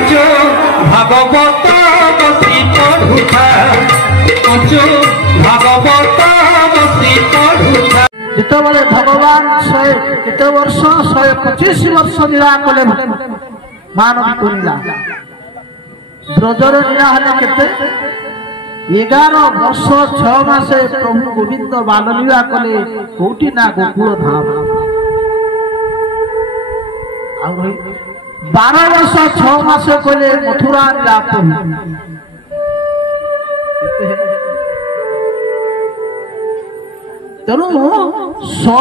पंचो भागवत बसी पढ़ुथा पंचो भागवत बसी पढ़ुथा जितेबाला भगवान 100 वर्ष 125 वर्ष लीला कले मानव को लीला ब्रजर लीला हेले केते 11 वर्ष 6 मास प्रभु गोविंद बाल लीला कले कोठी ना गोकुल धाम 12 वर्ष 6 मास कले मथुरा लीला तेणु 100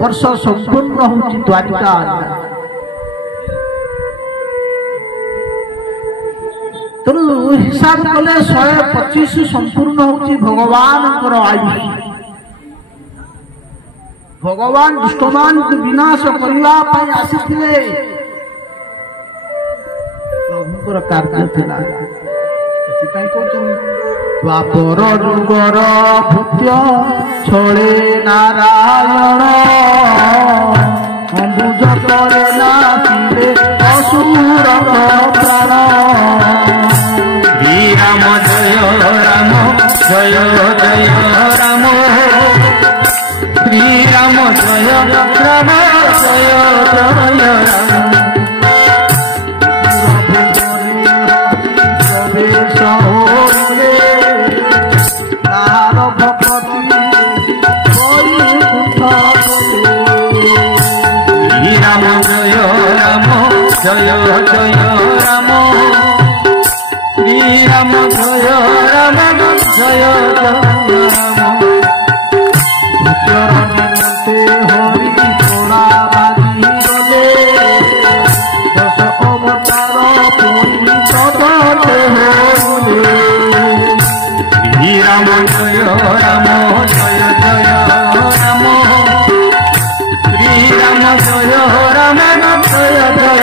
वर्ष संपूर्ण होची द्वारिका तेणु हिसाब कले 125 संपूर्ण होची भगवान आयु भगवान दुष्टमान को विनाश करने आसीथिले प्रभुकर कार्य थिला द्वापर जुगर भूत्य छळे नारायण अम्बुज करे नाचिले असुर प्राण श्री राम जय राम जय जय राम श्री राम जय राम जय जय राम जय जय राम श्री राम जय राम जय जय राम हरि थोड़ा बाजी गले 10 अवतार पुरी सदते होले श्री राम जय राम जय जय राम श्री राम जय राम जय जय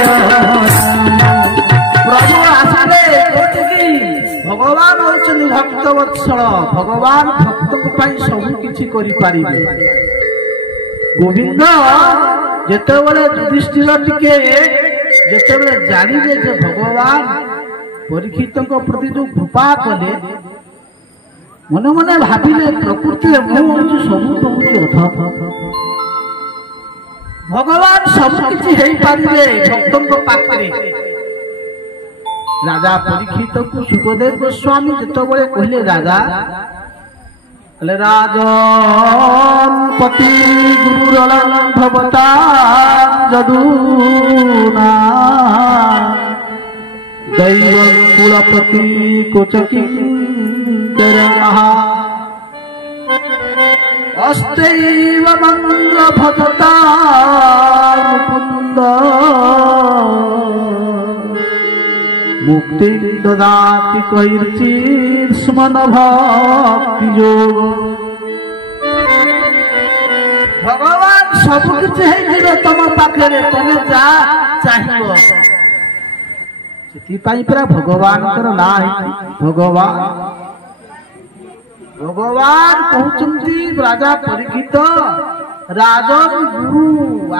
प्रभु आसले भगवान होचन भक्त वत्सल भगवान भक्त को सब किछि करि पारिबे गोविंद जेतेबेले युधिष्ठिर टिके जेतेबेले जानिबे जे भगवान परीक्षित को प्रति जो कृपा कले मने मने भाबिले प्रकृति मु होची सब प्रकृति अथ भगवान सब किछि हेई पारिबे भक्तों को पाखरे राजा परीक्षित को सुखदेव गोस्वामी जितेबले कहले राजा कहले राजन पति गुरुरलं भवता जदूना दैव कुलपति कोचकी दरमहा अस्तेव मंगल भजता मुकुंद मुक्ति ददाति कैर्चित् स्मन भक्ति योग भगवान सब किछि हे तुम पाखरे तमे जा चाहिबो सेति पई पूरा भगवान कर ना भगवान भगवान कहउचंती राजा परीक्षित राजन गुरु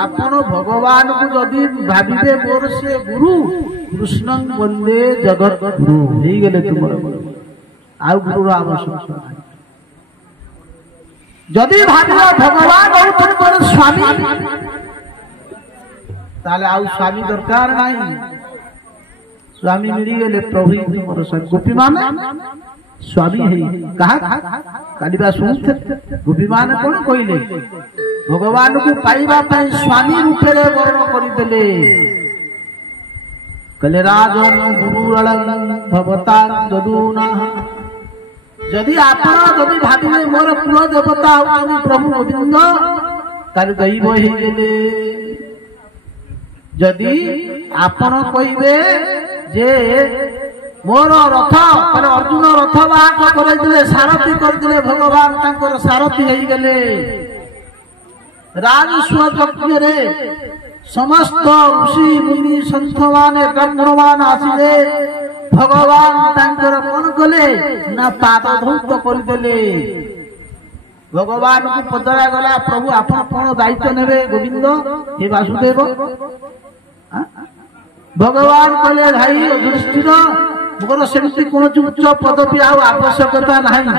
आपण भगवान को जदि भाबिबे मोर से गुरु कृष्ण वंदे जगत गुरु हे गेले तुमर आ गुरु आवश्यक जदि भाबिबो भगवान होउछन मोर स्वामी ताले आ स्वामी दरकार नाही स्वामी मिली गेले प्रभु तुमर सब गोपी माने स्वामी है कहा कालिबा सुनते गोपी माने कोन कइले भगवान को पाइबा पई स्वामी रूपे वर्ण करि देले कले राजन गुरुरलं भवता जदूना जदि आपण जदि भाबिले मोर कुल देवता होउनी प्रभु गोविंद तार दैव हे गेले जदि आपण कइबे जे मोर रथ पर अर्जुन रथ बाहक करैदिले सारथी करदिले भगवान तांकर सारथी हेई गेले राजस्व यज्ञ रे समस्त ऋषि मुनि संत माने ब्राह्मण आसिले भगवान तांकर कोन कले ना पाद धौत करदेले भगवान को पचरा गला प्रभु आपण कोन दायित्व नेबे गोविंद हे वासुदेव भगवान कहले भाई युधिष्ठिर मोर सेमती कौन उच्च पदवी आवश्यकता नहीं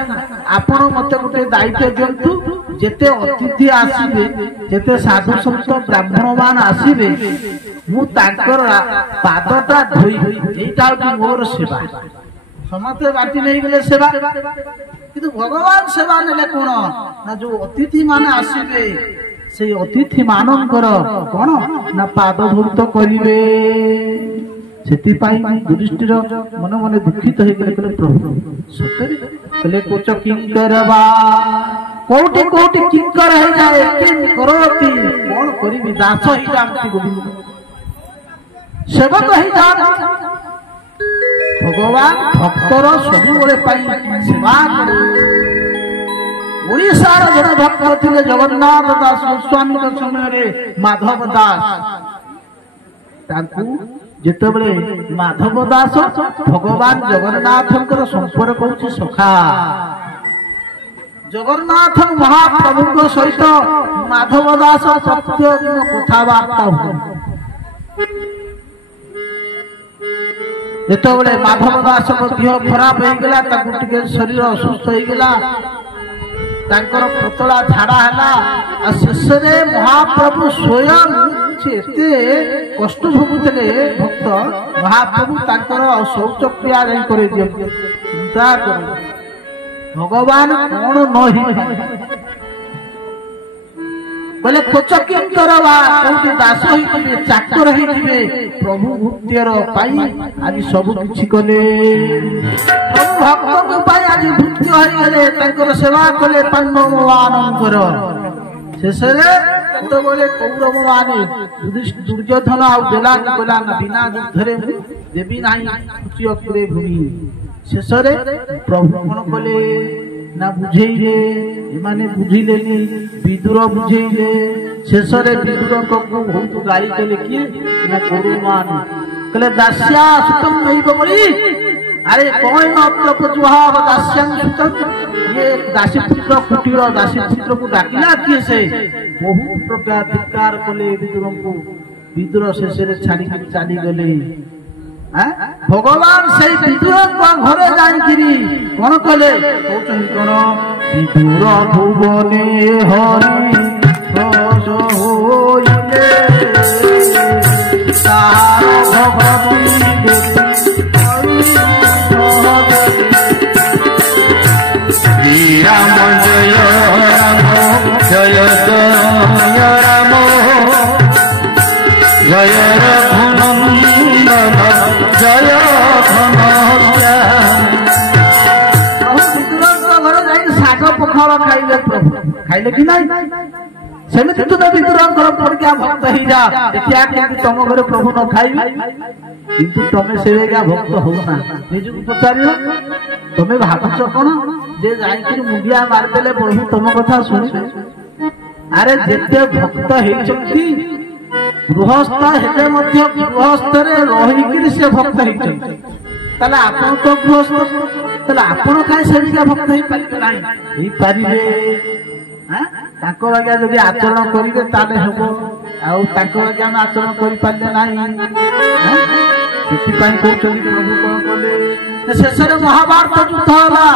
आपण मते गोटे दायित्व दिंतु जेते अतिथि आसीबे जेते साधु संत ब्राह्मण मान आसीबे मु तांकर पादटा धोई एटा मोर सेवा समते बाटी नहीं गेले सेवा किंतु भगवान सेवा नेले कोन ना जो अतिथि माने आसीबे से अतिथि मानकर कोन ना पाद धूर्त करिवे सेति पाई युधिष्ठिर मन मन दुखित हो गले कहले प्रभु सतरे कहले कोच किंकरवा कोटी कोटी किंकर है जाए किं करोति कोन करिवि दास ही जामति गोविंद सेवक ही जान भगवान भक्तर सब बड़े पाई सेवा करे ओडिशार जने भक्त थिले जगन्नाथ दास गोस्वामी के समय रे माधव दास तांकु जेतेबेले माधव दास भगवान जगन्नाथंकर संपर्क होछि सखा जगन्नाथ महाप्रभु सहित माधव दास प्रत्येक कथावार्ता हो जेतेबेले माधव दास को देह खराब हो गला ताकु टिके शरीर असुस्थ हो गला तांकर पतला झाड़ा हला आ शेषरे महाप्रभु स्वयं एते कष्ट भोगुतले भक्त महाप्रभु तांकर शौच क्रिया नहीं करे दियो चिंता करो भगवान कोन नही बोले कोचकिन करवा कोठी दास होई दिबे चाकर होई दिबे प्रभु भक्तिर पाई आज सब किछि कले प्रभु भक्त को पाई आज भक्ति होई गले तांकर सेवा कले पांडव मानकर शेषरे तो बोले कौरव माने दुर्योधन आ देला कोला ना बिना युद्धरे देवी नाही कुची अक्रे भूमि शेषरे प्रभु कोन कले ना बुझेइले एमाने बुझिलेनी विदुर बुझेइले शेषरे विदुर को बहुत गाली कले कि ना कौरव माने कले दास्या सुतम नहीं बबली अरे कोई न प्रपजुहा दास्यं सुतम ये दासी पुत्र कुटीर दासी पुत्र को डाकिला किए से बहुत प्रकार धिक्कार कले विदुर को विदुर शेषरे छाड़ी चली गले भगवान से विदुर को घरे जाइकिरी कोन कले कहउछन कोन विदुर भुवने हरि रस होइले तार भगवती राम जय राम जय जय राम जय रघुनंदन जय शाग पखाल खाइले प्रभु खाइले कि नहीं सेमिति तू विदुर पड़िया भक्त ही जा देखिया कि तुम घरे प्रभु न खाइबे किंतु तमे सेवेगा भक्त होना निजु पचारियो तमे भाबुछ कोन जे जाइकि मुंडिया मारदेले प्रभु तुम कथा सुनि अरे जेते भक्त हेचंती गृहस्थ हेते मध्य गृहस्थ रे रहिकि से भक्त हेचंती तले आपन तो गृहस्थ तले आपन काई सेविका भक्त हे पारि नाही हे पारिबे हां ताको बाग्या जदि आचरण करिवे ताले हेबो आउ ताको बाग्या हम आचरण करि पाले नाही हां सेति पाई कहउछन प्रभु कोन कले शेषरे महाभारत युद्ध होला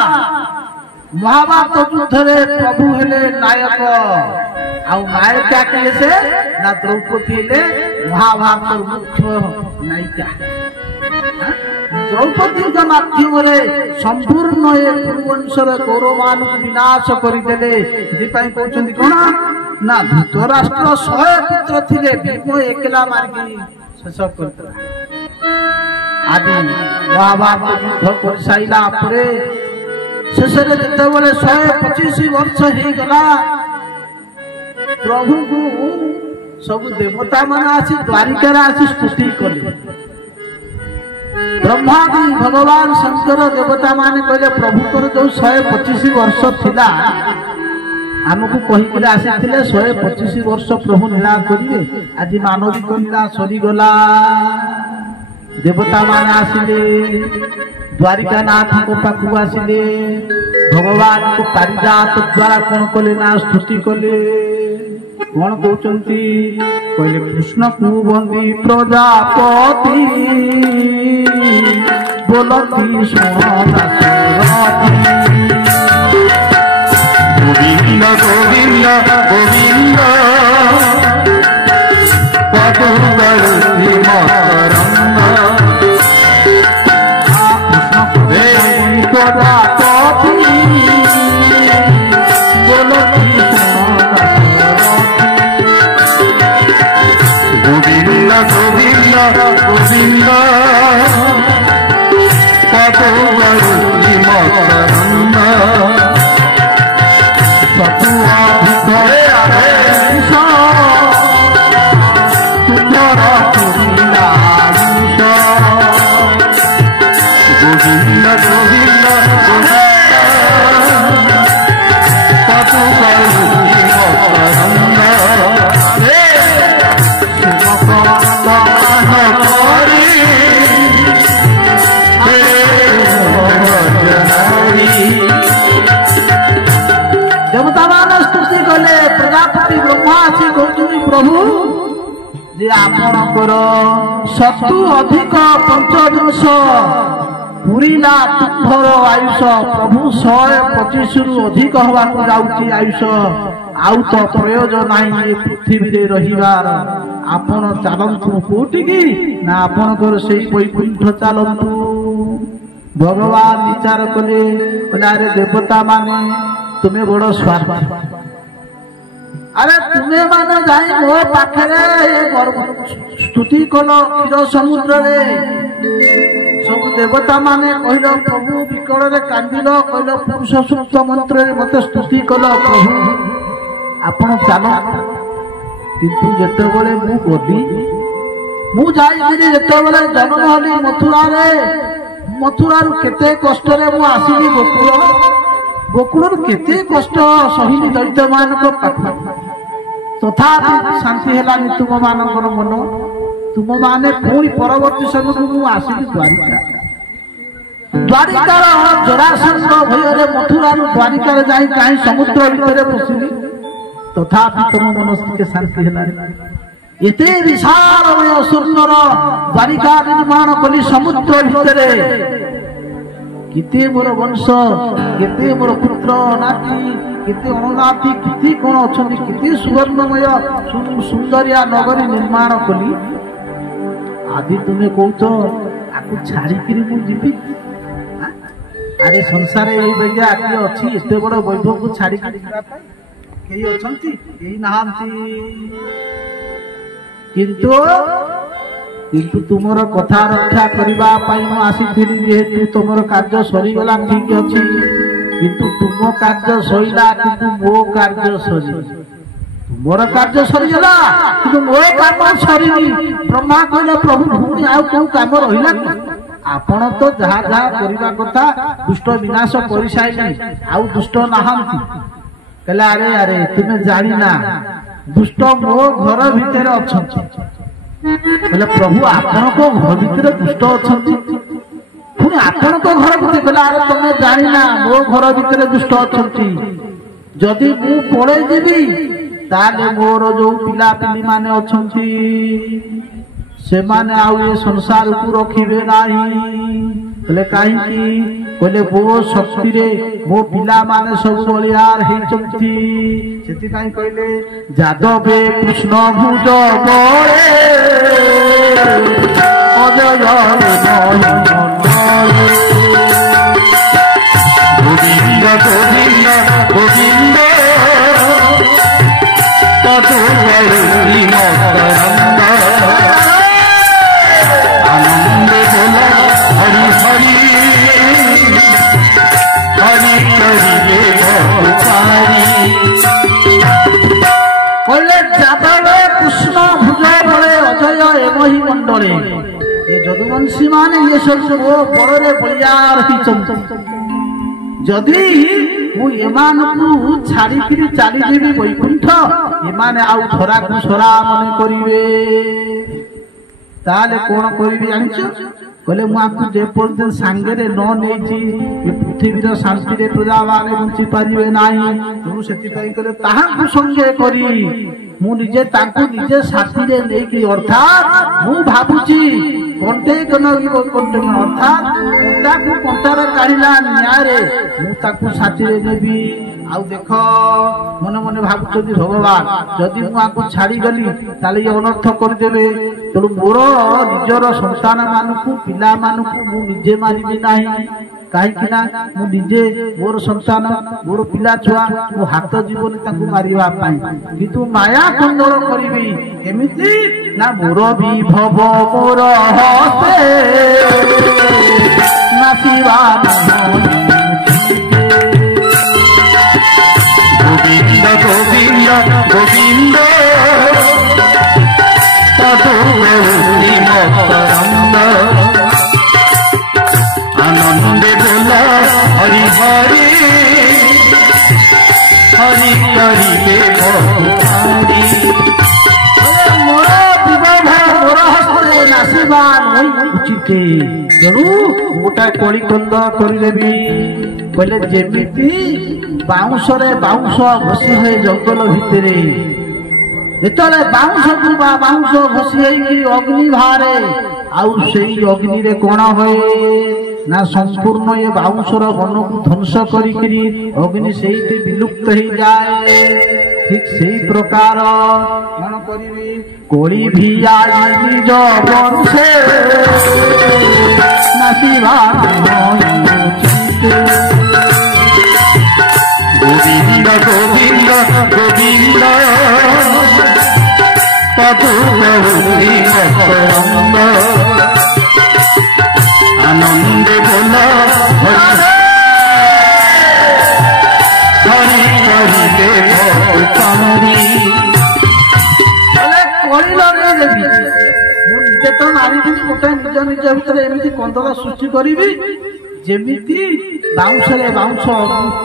महाभारत युद्ध रे प्रभु हेले नायक आउ नायक के से ना द्रौपदी हेले महाभारत मुख्य नायिका द्रौपदी के माध्यम रे संपूर्ण ए कुरुवंशर कौरवान विनाश करि देले सेति पाई कहउछन कोन ना धृतराष्ट्र 100 पुत्र थिले भीम एकला मार्गी शेष करतला आदि महाभारत युद्ध कर साइला परे शेषरे जेतेबेले 125 वर्ष हे गला प्रभु को सब देवता माने आसी द्वारिका रे आसी स्तुति कले ब्रह्मादि भगवान शंकर देवता माने कहले प्रभु कर जो 125 वर्ष थिला हमकु कहि के आसीथिले 125 वर्ष प्रभु लीला करिवे आज मानविक लीला सरी गला देवता मान आसिले द्वारिका नाथ को पाखु आसिले भगवान को पारिजात द्वारा कोन कले ना स्तुति कले कौन कहते कहले कृष्ण को बंदी प्रजापति बोलती सुन गोविंद गोविंद गोविंद पदुबरुति मकरंद कृष्ण प्रजापति बोलती गोविंद गोविंद गोविंद पदुबरुति मकरंद गोविंद गोविंद देवता मान स्तुति कले प्रजापति ब्रह्मा आसी कहते प्रभु जे आपणकर 70 अधिक पंचविंश पूरीला तुंभर आयुष प्रभु 125 रु अधिक हवा जाऊँगी आयुष आउ तो प्रयोजन नहीं पृथ्वी रहिबार आपण चलतु कोटि की ना आपणकर से वैकुंठ चलतु भगवान विचार कले अरे देवता माने तुम्हें बड़ स्वार्थ अरे तुम्हें माने जाई मो पाखरे स्तुति कल क्षीर समुद्र रे सब देवता माने कहल प्रभु विकल रे कांदिल कहल पुरुष सूक्त मंत्र रे मते स्तुति कल प्रभु आपण चल किंतु जेते बेले मु गदी मु जाई जेते जन्म हली मथुरा रु केते कष्ट रे मु आसीली गोकुल केते कष्ट सहिनी दैत्य मान तथापि शांति हेलानी तुम मानकर मन तुम माने पुणी परवर्ती समय को आसिली द्वारिकार जरासंध भयर मथुरा द्वारिकार जाई कहीं समुद्र भितर पशिली तथापि तुम मन के शांति हेलानी एते विशालमय स्वर्णर द्वारिका निर्माण कली समुद्र भितर केते मोर वंश केते मोर पुत्र नाती केते अनाथी केते कोन अछंती केते सुवर्णमय सुंदरिया नगरी निर्माण कली आदि तुम्हें कहतो आकु छाड़ी किरी मु जीवी अरे संसार ए बेगिया आके अछि एते बड़ वैभव को छाड़ी किरी केही अछंती केही नाहंती किंतु तुमर कथा रक्षा करबा पाई मु आसीथिली जेहेतु तुमर कार्य सरी गला ठीक अछि किंतु तुम कार्य सईला किंतु मो कार्य सरी तुमर कार्य सरी गला किंतु मो काम सरीनी ब्रह्मा कहले प्रभु भूमि आ को काम रहिला आपण तो जहा जहा करबा कथा दुष्ट विनाश करि साइनी आ दुष्ट नाहंती कहले अरे अरे तुमे जानी ना दुष्ट मो घर भितर अछंती बोले प्रभु आपण को घर भितर दुष्ट अछंती पुणी आपण को घर भितर बोले अरे तुमे जानी ना मो घर भितर दुष्ट अछंती जदि मु पळे जीवी ताले मोर जो पिला पिली माने अछंती से माने आउ ए संसार को रखिबे नाही बोले काहे की बोले वो शक्ति रे मो पिला माने सब बलियार हेचंती सेति काई कहले जादवे कृष्ण भुज बळे अजय गोविंद गोविंद गोविंद पदुबरुति मकरंद आनंद बोला हरि हरि हरि करिले भगवानी कहले जादवे कृष्ण भुज बळे अजय एमहि मंडले ए जदुवंशी माने ये सब वो बड़रे बलियार हिचंती जदि मु एमानकु छाड़ी किरी चाली देबी वैकुंठ एमाने आउ थरा को सरा मन करिवे ताले कोन करिवे जानिछ कहले मु आपको जे पर्यंत संगे रे न नेछि ए पृथ्वीर शांति रे प्रजा माने बंची पारिवे नाही तू सेति पई कहले ताहा को संगे करी ମୁଁ ନିଜେ ତାଙ୍କୁ ନିଜେ ସାଥିରେ ନେଇକି ଅର୍ଥାତ୍ ମୁଁ ଭାବୁଛି କଣ୍ଟେଇ ଅର୍ଥାତ୍ କଣ୍ଟାକୁ କଣ୍ଟାରେ କାଢିଲା ନ୍ୟାୟରେ ମୁଁ ତାକୁ ସାଥିରେ ନେବି। ଆଉ ଦେଖ ମନେ ମନେ ଭାବୁଛନ୍ତି ଭଗବାନ ଯଦି ମୁଁ ଆଙ୍କୁ ଛାଡିଗଲି ତାହେଲେ ଇଏ ଅନର୍ଥ କରିଦେବେ, ତେଣୁ ମୋର ନିଜର ସନ୍ତାନ ମାନଙ୍କୁ ପିଲାମାନଙ୍କୁ ମୁଁ ନିଜେ ମାରିବି ନାହିଁ। କାହିଁକି ନା ମୁଁ ନିଜେ ମୋର ସନ୍ତାନ ମୋର ପିଲା ଛୁଆ ମୋ ହାତ ଯିବନି ତାଙ୍କୁ ମାରିବା ପାଇଁ, କିନ୍ତୁ ମାୟା କନ୍ଦଳ କରିବି କେମିତି ନା ମୋର ବିଭବ ମୋର ହସ୍ତେ ନାଚିବା গোবিন্দ গোবিন্দ গোবিন্দ তদুরী মকরন্দ আনন্দে বলা হরি হরি হরি করিলে বহু ମୋର ବିବାହ ମୋର ହସ୍ତରେ ନାଚିବା ଉଚିତ। ତେଣୁ ଗୋଟା କଳି କନ୍ଦ କରିଦେବି। କହିଲେ ଯେମିତି ବାଉଁଶରେ ବାଉଁଶ ଘଷି ହୁଏ ଜଙ୍ଗଲ ଭିତରେ, ଯେତେବେଳେ ବାଉଁଶକୁ ବା ବାଉଁଶ ଘଷି ହେଇକି ଅଗ୍ନି ବାହାରେ, ଆଉ ସେଇ ଅଗ୍ନିରେ କଣ ହୁଏ ନା ସମ୍ପୂର୍ଣ୍ଣ ଏ ବାଉଁଶର ବନକୁ ଧ୍ୱଂସ କରିକିରି ଅଗ୍ନି ସେଇଠି ବିଲୁପ୍ତ ହେଇଯାଏ। ଠିକ୍ ସେଇ ପ୍ରକାର କଣ କରିବି କୋଳି ଭିଆଇ ନିଜ ବଂଶେ ନାଚିବା গোবিন্দ গোবিন্দ গোবিন্দ তদুরী মকরন্দ আনন্দে বলা হরি করিলে বহু କଳି ଲଗେଇଦେବି। ମୁଁ ନିଜେ ତ ମାରିବିନି, ଗୋଟେ ନିଜ ନିଜ ଭିତରେ ଏମିତି କନ୍ଦଳ ସୃଷ୍ଟି କରିବି ଯେମିତି ବାଉଁଶରେ ବାଉଁଶ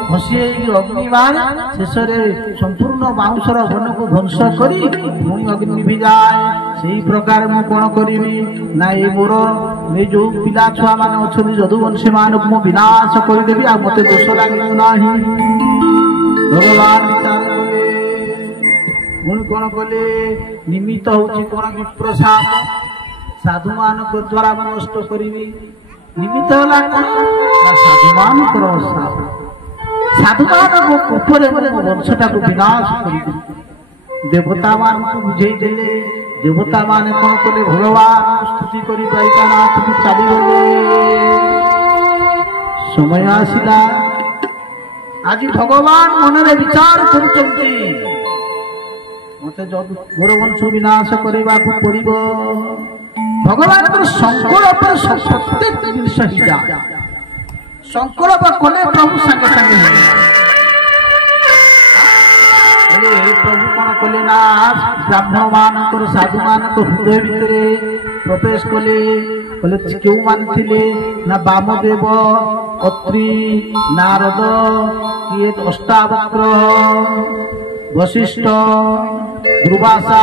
ଘଷି ହେଇକି ଅଗ୍ନି ବାହାରେ, ଶେଷରେ ସମ୍ପୂର୍ଣ୍ଣ ବାଉଁଶର ବନକୁ ଧ୍ୱଂସ କରି ପୁଣି ଅଗ୍ନି ନିଭିଯାଏ। ସେଇ ପ୍ରକାର ମୁଁ କଣ କରିବି ନା ଏଇ ମୋର ଏଇ ଯୋଉ ପିଲା ଛୁଆ ମାନେ ଅଛନ୍ତି ଯଦୁବଂଶୀ ମାନଙ୍କୁ ମୁଁ ବିନାଶ କରିଦେବି, ଆଉ ମତେ ଦୋଷ ଲାଗିବ ନାହିଁ। ଭଗବାନ ବିଚାର କଲେ। ପୁଣି କଣ କଲେ ନିମିତ୍ତ ହଉଛି କଣ ବିପ୍ରସାଦ, ସାଧୁ ମାନଙ୍କ ଦ୍ଵାରା ମୁଁ ନଷ୍ଟ କରିବି। ନିମିତ୍ତ ହେଲା କଣ ନା ସାଧୁମାନଙ୍କର ସାପ, ସାଧୁମାନଙ୍କ ଉପରେ ମୋ ବଂଶଟାକୁ ବିନାଶ କରିଦେବି। ଦେବତା ମାନଙ୍କୁ ବୁଝେଇ ଦେଲେ, ଦେବତା ମାନେ କଣ କଲେ ଭଗବାନ ସ୍ତୁତି କରି ଦ୍ୱାରିକାନାଥକୁ ଚାଲିଗଲେ। ସମୟ ଆସିଲା, ଆଜି ଭଗବାନ ମନରେ ବିଚାର କରୁଛନ୍ତି ମତେ ମୋର ବଂଶ ବିନାଶ କରିବାକୁ ପଡିବ। ଭଗବାନଙ୍କର ସଂକଳ୍ପରେ ପ୍ରତ୍ୟେକ ଜିନିଷ ହେଇଯାଏ। ସଂକଳ୍ପ କଲେ ପ୍ରଭୁ ସାଙ୍ଗେ ସାଙ୍ଗେ ହେଲେ ପ୍ରଭୁ କଣ କଲେ ନା ବ୍ରାହ୍ମଣ ମାନଙ୍କର ସାଧୁ ମାନଙ୍କ ହୃଦୟ ଭିତରେ ପ୍ରବେଶ କଲେ। କହିଲେ କେଉଁମାନେ ଥିଲେ ନା ବାମଦେବ, ଅତ୍ରି, ନାରଦ, କିଏ ଅଷ୍ଟାବକ୍ର, ବଶିଷ୍ଠ, ଦୁର୍ବାସା,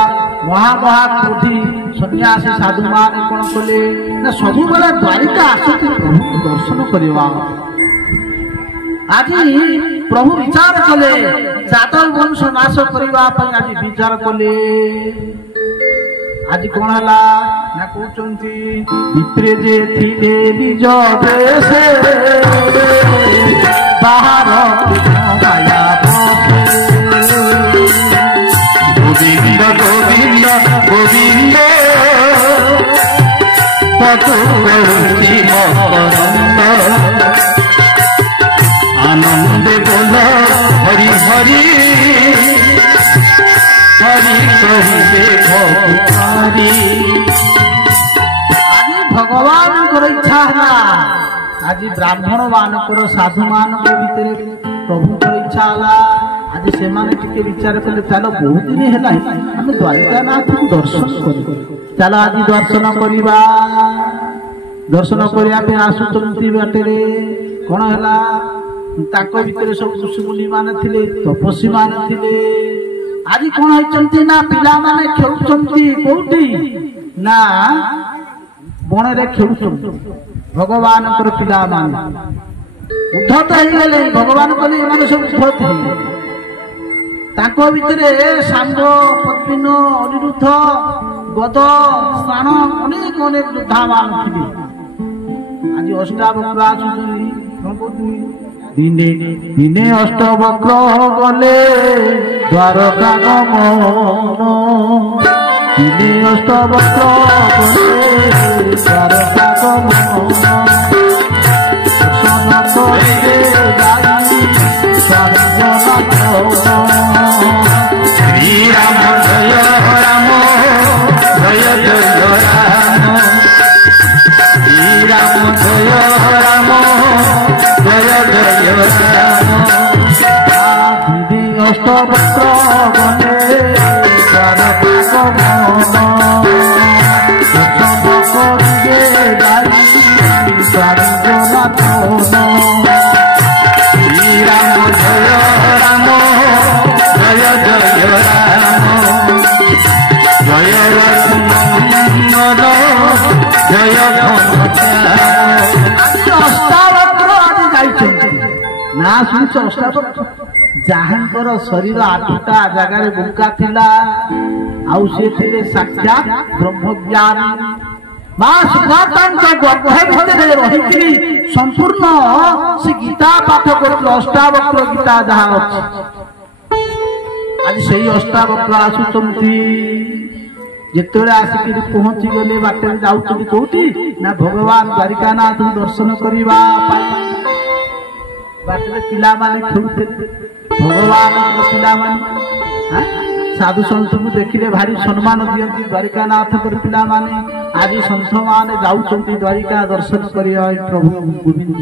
ମହାମହାକ୍ରୋଧୀ ସନ୍ନ୍ୟାସୀ ସାଧୁ ମାନେ କଣ କଲେ ନା ସବୁବେଳେ ଦ୍ୱାରିକା ଆସନ୍ତି ପ୍ରଭୁଙ୍କୁ ଦର୍ଶନ କରିବା। ଆଜି ପ୍ରଭୁ ବିଚାର କଲେ ଯାଦବ ବଂଶ ନାଶ କରିବା ପାଇଁ ଆଜି ବିଚାର କଲେ। ଆଜି କଣ ହେଲା ନା କହୁଛନ୍ତି ଭିତରେ ଯେ ଥିଲେ ନିଜ ଦେଶେ ବାହାର ମାୟା গোবিন্দ গোবিন্দ গোবিন্দ তদুরী মকরন্দ আনন্দে বল হরি হরি হরি কহিলে ভগবানী। ଆଜି ଭଗବାନଙ୍କର ଇଚ୍ଛା ହେଲା, ଆଜି ବ୍ରାହ୍ମଣ ମାନଙ୍କର ସାଧୁ ମାନଙ୍କ ଭିତରେ ପ୍ରଭୁଙ୍କର ଇଚ୍ଛା ହେଲା। ଆଜି ସେମାନେ ଟିକେ ବିଚାର କଲେ ଚାଲ ବହୁତ ଦିନ ହେଲା ଆମେ ଦ୍ୱାରିକାନାଥକୁ ଦର୍ଶନ କରିବୁ, ଚାଲ ଆଜି ଦର୍ଶନ କରିବା। ଦର୍ଶନ କରିବା ପାଇଁ ଆସୁଛନ୍ତି ବାଟରେ କଣ ହେଲା ତାଙ୍କ ଭିତରେ ସବୁ ଋଷିମୁନି ମାନେ ଥିଲେ, ତପସ୍ୱୀ ମାନେ ଥିଲେ। ଆଜି କଣ ହେଇଛନ୍ତି ନା ପିଲାମାନେ ଖେଳୁଛନ୍ତି କୋଉଠି ନା ବଣରେ ଖେଳୁଛନ୍ତି। ଭଗବାନଙ୍କର ପିଲାମାନେ ଉଦ୍ଧତ ହେଇଗଲେ, ଭଗବାନ କହିଲେ ଏମାନେ ସବୁ ଉଦ୍ଧତ ହେଇଗଲେ। ତାଙ୍କ ଭିତରେ ସାଙ୍ଗ ପଦ୍ମିନ ଅନିରୁଦ୍ଧ ଗଦ ସ୍ଥାନ ଅନେକ ଅନେକ ଯୋଦ୍ଧାମାନ ଥିଲେ। ଆଜି ଅଷ୍ଟାବକ୍ର ଆସୁଛନ୍ତି କଣ କହୁଛନ୍ତି? ଦିନେ ଦିନେ ଅଷ୍ଟବକ୍ର ଗଲେ ଦ୍ୱାରକା ଗମନ, ଦିନେ ଅଷ୍ଟବକ୍ର ଗଲେ ଦ୍ୱାରକା ଗମନ, ଦର୍ଶନ କରିଲେ ଯାଇ ସ୍ୱାମୀ ଜନାର୍ଦ୍ଦନ। ଶ୍ରୀରାମ ଜୟ ରାମ ଜୟ ଜୟ ରାମ, ଶ୍ରୀରାମ ଜୟ ରାମ ଜୟ ଜୟ ରାମ। ଦିଦି ଅଷ୍ଟବକ୍ର ଗଲେ ଦ୍ୱାରକା ଗମନ, ଦର୍ଶନ କରିଲେ ଯାଇ ସ୍ୱାମୀ ଜନାର୍ଦ୍ଦନ। ଶ୍ରୀରାମ ଜୟ ରାମ ଜୟ ଜୟ ରାମ, ଜୟ ରଘୁନନ୍ଦନ ଜୟ ଅଷ୍ଟାବକ୍ର ଆଜି ଯାଇଛନ୍ତି ନା ଶୁଣିଛ? ଅଷ୍ଟାବକ୍ର ଯାହାଙ୍କର ଶରୀର 8ଟା ଜାଗାରେ ବୁଙ୍କା ଥିଲା, ଆଉ ସେ ଥିଲେ ସାକ୍ଷାତ ବ୍ରହ୍ମଜ୍ଞାନୀ। ମା ସୁଭଦ୍ରାଙ୍କ ଗର୍ଭ ଭିତରେ ରହିକିରି ସମ୍ପୂର୍ଣ୍ଣ ସେ ଗୀତା ପାଠ କରୁଥିଲେ। ଅଷ୍ଟାବକ୍ର ଗୀତା ଯାହା ଅଛି, ଆଜି ସେଇ ଅଷ୍ଟାବକ୍ର ଆସୁଛନ୍ତି। ଯେତେବେଳେ ଆସିକିରି ପହଞ୍ଚି ଗଲେ ବାଟରେ ଯାଉଛନ୍ତି କୋଉଠି ନା ଭଗବାନ ଦ୍ୱାରିକାନାଥଙ୍କୁ ଦର୍ଶନ କରିବା ପାଇଁ। ବାଟରେ ପିଲାମାନେ ଖେଳୁଥିଲେ, ଭଗବାନଙ୍କ ପିଲାମାନେ ସାଧୁ ସନ୍ଥଙ୍କୁ ଦେଖିଲେ ଭାରି ସମ୍ମାନ ଦିଅନ୍ତି ଦ୍ୱାରିକାନାଥଙ୍କର ପିଲାମାନେ। ଆଜି ସନ୍ଥମାନେ ଯାଉଛନ୍ତି ଦ୍ୱାରିକା ଦର୍ଶନ କରିବା ପ୍ରଭୁ ଗୋବିନ୍ଦ।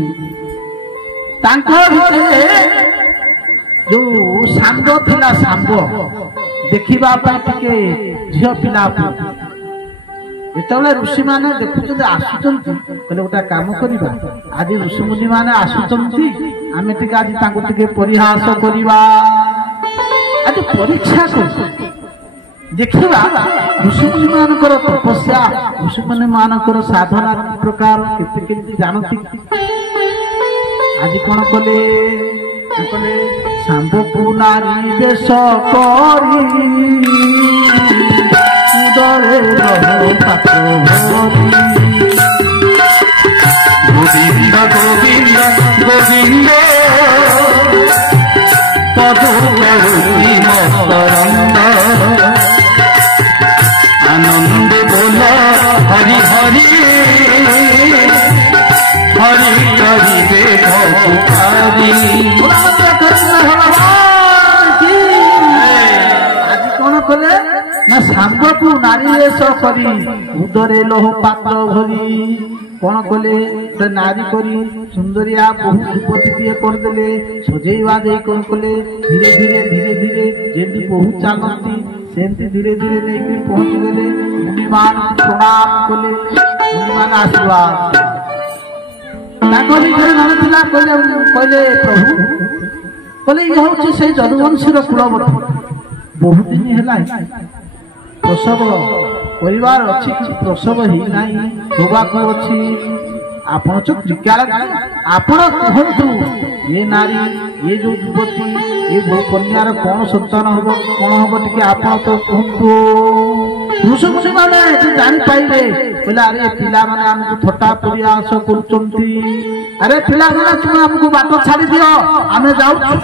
ତାଙ୍କ ଭିତରେ ଯୋଉ ସାଙ୍ଗ ଥିଲା, ସାଙ୍ଗ ଦେଖିବା ପାଇଁ ଟିକେ ଝିଅ ପିଲା, ଯେତେବେଳେ ଋଷିମାନେ ଦେଖୁଛନ୍ତି ଆସୁଛନ୍ତି, କହିଲେ ଗୋଟେ କାମ କରିବା, ଆଜି ଋଷିମୁନି ମାନେ ଆସୁଛନ୍ତି, ଆମେ ଟିକେ ଆଜି ତାଙ୍କୁ ଟିକେ ପରିହାସ କରିବା, ଆଜି ପରୀକ୍ଷା ଦେଖିବା ଋଷିମୁନି ମାନଙ୍କର ତପସ୍ୟା, ଋଷିମୁନି ମାନଙ୍କର ସାଧନା କି ପ୍ରକାର, କେତେ କେମିତି ଜାଣନ୍ତି। ଆଜି କଣ କଲେ? କଲେ ସାମ୍ବକୁ ନାରୀ ବେଶ କରି ଉଦରେ ରହ ପାତ୍ର ଭରି। ଗୋବିନ୍ଦ ଗୋବିନ୍ଦ ଗୋବିନ୍ଦ ପଦୁ କରୁଛି ମକରନ୍ଦ, ଆନନ୍ଦେ ବୋଲ ହରି ହରି ହରି କରିବେ ଭକୁପାରି। ଆଜି କଣ କଲେ ନା ସାମ୍ବକୁ ନାରୀ ବେଶ କରି ଉଦରେ ଲୌହ ପାତ୍ର ଭରି କଣ କଲେ? ଗୋଟେ ନାରୀ କରି ସୁନ୍ଦରିଆ ବହୁ ଯୁବତୀଟିଏ କରିଦେଲେ, ସଜେଇବା ଦେଇ କଣ କଲେ? ଧୀରେ ଧୀରେ ଧୀରେ ଧୀରେ ଯେମିତି ବହୁ ଚାଲନ୍ତି ସେମିତି ଧୀରେ ଧୀରେ ନେଇକି ପହଞ୍ଚି ଗଲେ। ମୁନିମାନ ପ୍ରଣାମ କଲେ, ମୁନିମାନ ଆଶୀର୍ବାଦ। ତାଙ୍କ ଭିତରେ ମନେ ଥିଲା, କହିଲେ ପ୍ରଭୁ, କହିଲେ ଇଏ ହଉଛି ସେଇ ଯଦୁବଂଶୀର କୁଳବର୍ତ୍ତୀ। ବହୁତ ଦିନ ହେଲା ପ୍ରସବ କରିବାର ଅଛି, କିଛି ପ୍ରସବ ହେଇନାହିଁ, ହେବାକୁ ଅଛି। ଆପଣ ତ୍ରିକାଳ, ଆପଣ କୁହନ୍ତୁ ଏ ନାରୀ, ଏ ଯୋଉ ଯୁବତୀ, ଏ କନ୍ୟାର କଣ ସନ୍ତାନ ହବ, କଣ ହବ, ଟିକେ ଆପଣ ତ କୁହନ୍ତୁ। ଋଷି ମାନେ ଜାଣିପାରିଲେ, କହିଲେ ଆରେ ପିଲାମାନେ ଆମକୁ ଥଟ୍ଟା ପରିହାସ କରୁଛନ୍ତି, ଆରେ ପିଲାମାନେ ତୁମେ ଆମକୁ ବାଟ ଛାଡି ଦିଅ, ଆମେ ଯାଉଛୁ।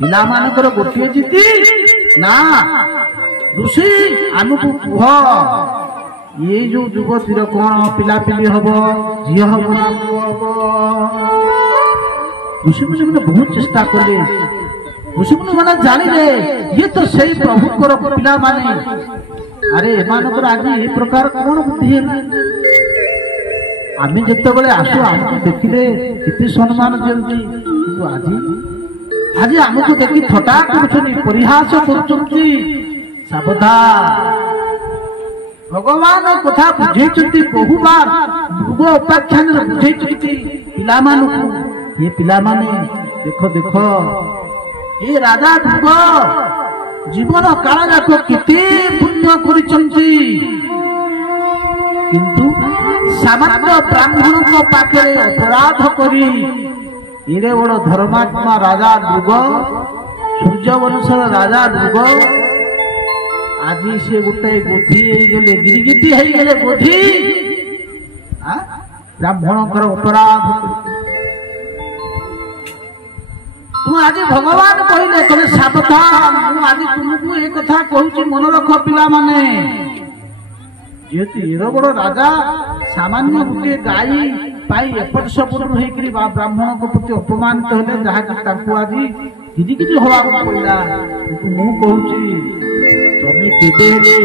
ପିଲାମାନଙ୍କର ଗୋଟିଏ ଜିତି ନା, ଋଷି ଆମକୁ କୁହ ये जो युवती कौन पिलापिली हम झी हम ना ऋषि मुनि मैंने बहुत चेष्टा कले ऋषि मुनि मैंने जानिले ये तो सही प्रभु पिला माने अरे एमानकर आज ये प्रकार कौन बुद्धि आम जिते बड़े आसु आमको देखिले कितने सम्मान दिखती किंतु आज आज आमको देखी थटा कर परिहास कर सावधान भगवान कथा बुझे बहु बार मृग उपाख्यान बुझे पिला ये पिला देख देख ये राजा मृग जीवन काल जाक केते पुण्य करिसंती किंतु सामान्य ब्राह्मण को पाखे अपराध करी एरे बड़ धर्मात्मा राजा मृग ସୂର୍ଯ୍ୟବଂଶର ରାଜା ଯୁଗ ଆଜି ସେ ଗୋଟାଏ ଗୋଧି ହେଇଗଲେ, ଗିରିଗିଟି ହେଇଗଲେ ଗୋଧି। ବ୍ରାହ୍ମଣଙ୍କର ଅପରାଧ ତୁ ଆଜି ଭଗବାନ କହିଲେ ତମେ ସାବଧାନ, ମୁଁ ଆଜି ତୁମକୁ ଏ କଥା କହୁଛି ମନେ ରଖ ପିଲାମାନେ। ଯେହେତୁ ଏଡ ବଡ ରାଜା ସାମାନ୍ୟ ଗୋଟିଏ ଗାଈ ପାଇ ଏପଟ ସେପଟ ହେଇକରି ବ୍ରାହ୍ମଣଙ୍କ ପ୍ରତି ଅପମାନିତ ହେଲେ, ଯାହାକି ତାଙ୍କୁ ଆଜି ଗିରିଗିରି ହବାକୁ ପଡ଼ିଲା। ମୁଁ କହୁଛି ତମେ କେବେ ହେଲେ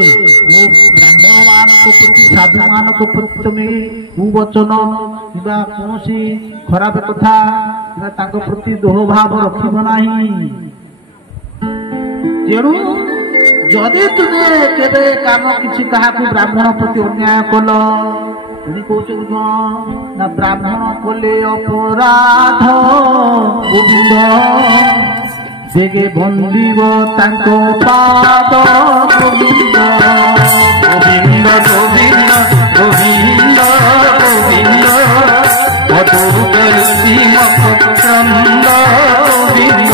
ମୋ ବ୍ରାହ୍ମଣ ମାନଙ୍କ ପ୍ରତି, ସାଧୁ ମାନଙ୍କ ପ୍ରତି ତମେ କୁବଚନ କିମ୍ବା କୌଣସି ଖରାପ କଥା କିମ୍ବା ତାଙ୍କ ପ୍ରତି ଦୋହ ଭାବ ରଖିବ ନାହିଁ। ତେଣୁ ଯଦି ତୁମେ କେବେ କାମ କିଛି କାହାକୁ ବ୍ରାହ୍ମଣ ପ୍ରତି ଅନ୍ୟାୟ କଲ, ପୁଣି କହୁଛନ୍ତି କଣ ନା ବ୍ରାହ୍ମଣ କଲେ ଅପରାଧ ଗୋବିନ୍ଦ ବେଗେ ବନ୍ଦିବ ତାଙ୍କ ପାଦ। ଗୋବିନ୍ଦ ଗୋବିନ୍ଦ ଗୋବିନ୍ଦ ଗୋବିନ୍ଦ ଗୋବିନ୍ଦ ମଧୁକରୁଷି ମକରନ୍ଦ ଗୋବିନ୍ଦ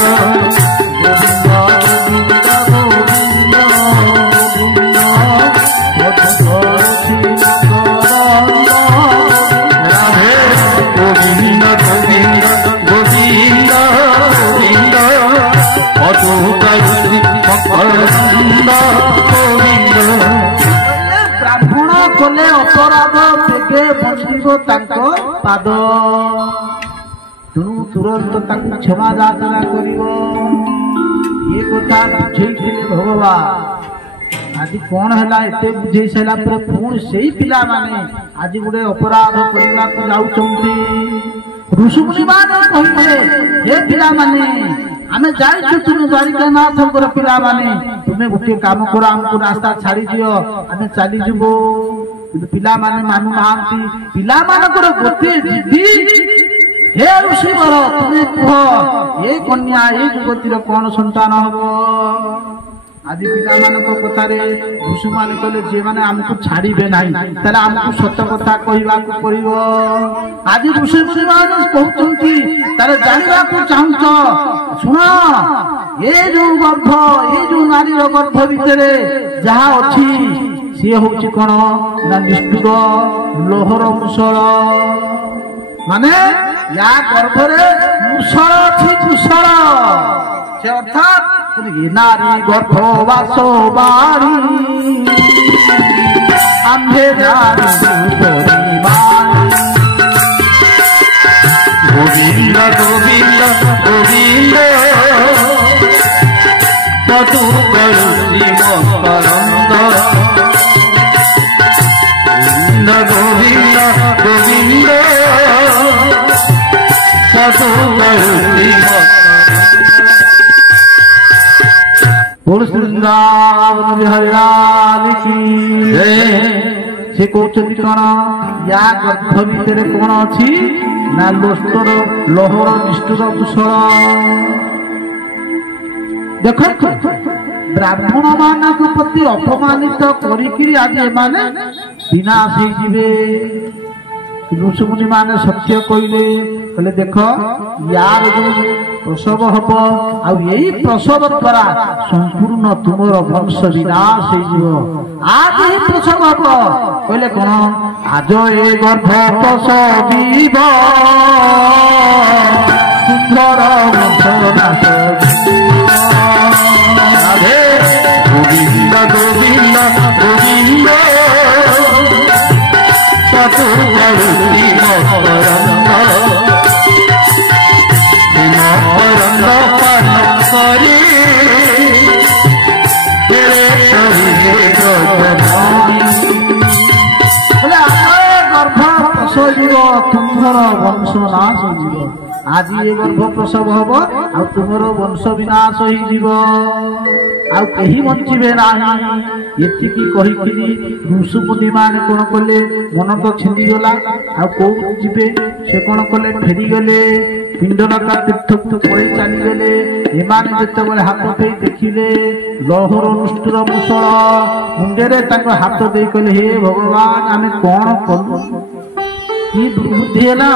ବ୍ରାହ୍ମଣ କଲେ ଅପରାଧ ବେଗେ ବଞ୍ଚିବ ତାଙ୍କ ପାଦ। ତେଣୁ ତୁରନ୍ତ ତାଙ୍କୁ କ୍ଷମା ଯାଚନା କରିବ। ଏ କଥା ବୁଝେଇଥିଲେ ଭଗବାନ। ଆଜି କଣ ହେଲା, ଏତେ ବୁଝେଇ ସାରିଲା ପରେ ପୁଣି ସେଇ ପିଲାମାନେ ଆଜି ଗୋଟେ ଅପରାଧ କରିବାକୁ ଯାଉଛନ୍ତି। ଋଷିମୁନି ମାନେ କହିଲେ ହେ ପିଲାମାନେ, ଆମେ ଯାଇଛୁ ତୁମେ ଦ୍ୱାରିକାନାଥଙ୍କର ପିଲାମାନେ, ତୁମେ ଗୋଟିଏ କାମ କର, ଆମକୁ ରାସ୍ତା ଛାଡି ଦିଅ, ଆମେ ଚାଲିଯିବୁ। କିନ୍ତୁ ପିଲାମାନେ ମାନୁନାହାନ୍ତି। ପିଲାମାନଙ୍କର ଗୋଟିଏ ଜିଦି, ହେ ଋଷିବର ତୁମେ କୁହ ଏ କନ୍ୟା ଏ ଯୁବତୀର କଣ ସନ୍ତାନ ହବ? ଆଜି ପିଲାମାନଙ୍କ କଥାରେ ଋଷିମାନେ କହିଲେ ଯେମାନେ ଆମକୁ ଛାଡିବେ ନାହିଁ, ତାହେଲେ ଆମକୁ ସତ କଥା କହିବାକୁ ପଡିବ। ଆଜି ଋଷିମାନେ କହୁଛନ୍ତି, ତାହେଲେ ଜାଣିବାକୁ ଚାହୁଁଛ, ଶୁଣ, ଏ ଯୋଉ ଗର୍ଭ, ଏ ଯୋଉ ନାରୀର ଗର୍ଭ ଭିତରେ ଯାହା ଅଛି ସିଏ ହଉଛି କଣ ନା ନିଷ୍ଠୁର ଲୋହର ମୁଷଳ। ମାନେ ୟା ଗର୍ଭରେ ମୁଷଳ ଅଛି, ମୁଷଳ। ସେ ଅର୍ଥାତ୍ ନାରୀ ଗର୍ଭବାସ ବାଣୀ ଆମ୍ଭେ ଜାଣି গোবিন্দ গোবিন্দ গোবিন্দ মধুকরুষি মকরন্দ গোবিন্দ গোবিন্দ মধুকরুষি ବୃନ୍ଦାବନ ବିହାରୀ ଲାଲ କି ଜୟ। ସେ କହୁଛନ୍ତି କଣ, ୟା ଗର୍ଭ ଭିତରେ କଣ ଅଛି ନା ଲୋହର ନିଷ୍ଠୁର କୁଶଳ। ଦେଖନ୍ତୁ ବ୍ରାହ୍ମଣ ମାନଙ୍କ ପ୍ରତି ଅପମାନିତ କରିକିରି ଆଜି ଏମାନେ ବିନାଶ ହେଇଯିବେ। ଋଷିମୁନି ମାନେ ସତ୍ୟ କହିଲେ, କହିଲେ ଦେଖ ୟାର ଯୋଉ ପ୍ରସବ ହବ, ଆଉ ଏଇ ପ୍ରସବ ଦ୍ଵାରା ସମ୍ପୂର୍ଣ୍ଣ ତୁମର ବଂଶ ବିନାଶ ହେଇଯିବ। ଆଜି ହିଁ ପ୍ରସବ ହବ। କହିଲେ କଣ, ଆଜ ଏ ଗର୍ଭ ପ୍ରସବିବ ସୁନ୍ଦର ବଂଶ ନାଶ। গোবিন্দ গোবিন্দ গোবিন্দ মধুকরুষি মকরন্দ মকরন্দ পান করে ଗର୍ଭ ପ୍ରସବିବ ତୁମର ବଂଶ ନାଶ ହେଇଯିବ। ଆଜି ଏ ଗର୍ଭ ପ୍ରସବ ହବ, ଆଉ ତୁମର ବଂଶ ବିନାଶ ହେଇଯିବ, ଆଉ କେହି ବଞ୍ଚିବେ ନାହିଁ। ଏତିକି କହିକିରି ଋଷିମୁନି ମାନେ କଣ କଲେ, ମନ ତ ଛିଣ୍ଡିଗଲା, ଆଉ କୋଉଠି ଯିବେ? ସେ କଣ କଲେ, ଫେରିଗଲେ ପିଣ୍ଡନକା ତୀର୍ଥକୁ ପଳେଇ ଚାଲିଗଲେ। ଏମାନେ ଯେତେବେଳେ ହାତ ଦେଇ ଦେଖିଲେ ଲହର ନିଷ୍ଠୁର ମୁଷଳ, ମୁଣ୍ଡରେ ତାଙ୍କ ହାତ ଦେଇ କହିଲେ, ହେ ଭଗବାନ ଆମେ କଣ କଲୁ, କି ଦୁର୍ବୁଦ୍ଧି ହେଲା,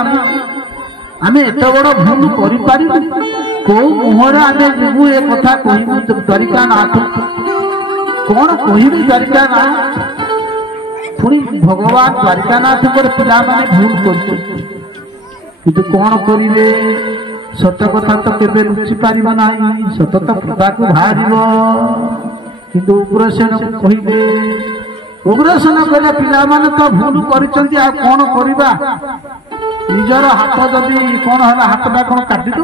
आमे एते बड़ भूल करि पारिबु को मुहरे आमे जीवु ए कथा कहिबु द्वारिकानाथ कोन कहिबु द्वारिकानाथ पुरी भगवान द्वारिकानाथ पर पिला माने भूल करछु किंतु कोन करिवे सत्य कथा तो केबे लुचि पारिबो नाही सत तो प्रभा को भारिबो किंतु उग्रसेन कहिबे उग्रसेन कहले पिला माने तो भूल करिसंती आ कोन करिबा निजर हाथ जदि कोन हला हाथटा कोन काटि दो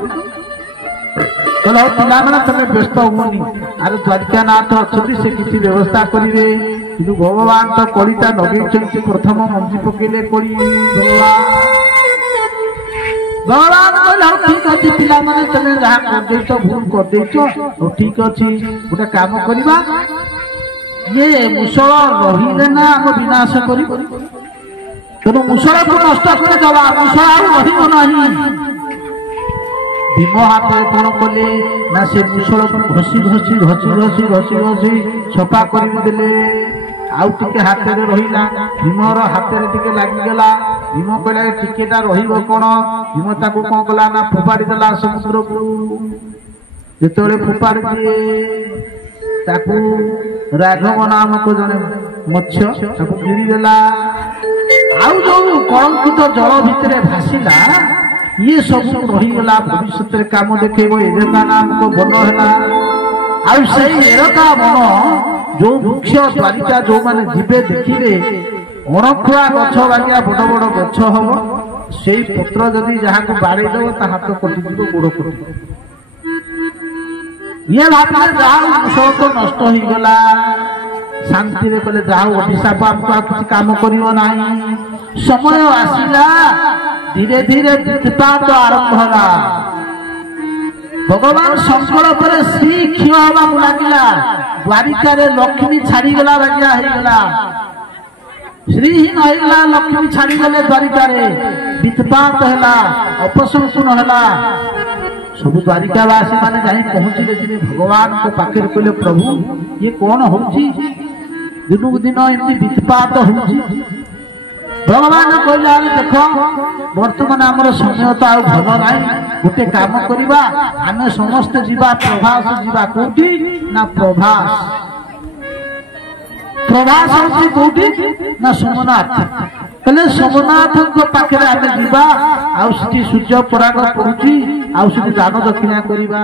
कहले पिला माने तमे व्यस्त होनी आरे द्वारिकानाथ अछती से किछि व्यवस्था करिवे किंतु भगवान तो कलिता नगेइछंती प्रथम मंजी पकेले करी भगवान कहले ठीक अछि पिला माने तमे जहा कर देछो भूल कर देछो ठीक अछि गोटे काम करिबा ये मुसळ रहिले ना हम विनाश करी तेणु मुसळ को नष्ट कर दवा मुसळ आ रहिबो नाही भीम हाथ कोन कले ना से मुसळ को घसी घसी घसी घसी घसी घसी छपा करि देले आउ टिके हाथ रे रहिला भीमर हाथ रे टिके लागि गेला भीम कहले टिकेटा रहिबो कोन भीम ताको कोन कला ना फोपाडी देला समुद्र को जेतोले फोपाडी दिए ताकू राघव नामक जने मत्स्य ताकू गिरी देला आउ जो कलंकित जल भितरे भासिला ये सब रही गला भविष्य रे काम देखेबो एरका नामक वन हैला आउ सेई एरका वन जो वृक्ष द्वारिका जो माने जीवे देखिबे अणखुआ गछ बागिया बड़ बड़ गछ हबो सेई पत्र जदी जहा को बाड़ी दो ता हाथ कटि दिबो गोड़ कटि ये भाबना जाओ सब तो नष्ट हो गला शांति रे कहले जाओ अभिशाप आपको किसी काम करियो नाही समय आसिला धीरे धीरे वित्पात आरंभ होला भगवान शंकर पर श्री क्षीण हवा लागिला द्वारिका रे लक्ष्मी छाड़ी गला बागिया हे गला श्रीहीन हो गला लक्ष्मी छाड़ी गले द्वारिका रे वित्पात हैला अपसंसुन हैला सब द्वारिकावासी माने जाई पहुंचले जे भगवान को पाखे कहले प्रभु ये कौन होची दिनू दिन एमती वित्पात होची भगवान कहला देखो वर्तमान हमर समय तो आ भलो नाही गोटे काम करिबा आमे समस्त जीवा प्रभास जीवा कोठी ना प्रभास प्रभास होची कोठी ना सोमनाथ कहले सोमनाथ को पाखे आमे जीवा आ सूर्य पराग पहुची आ दान दक्षिणा करिबा।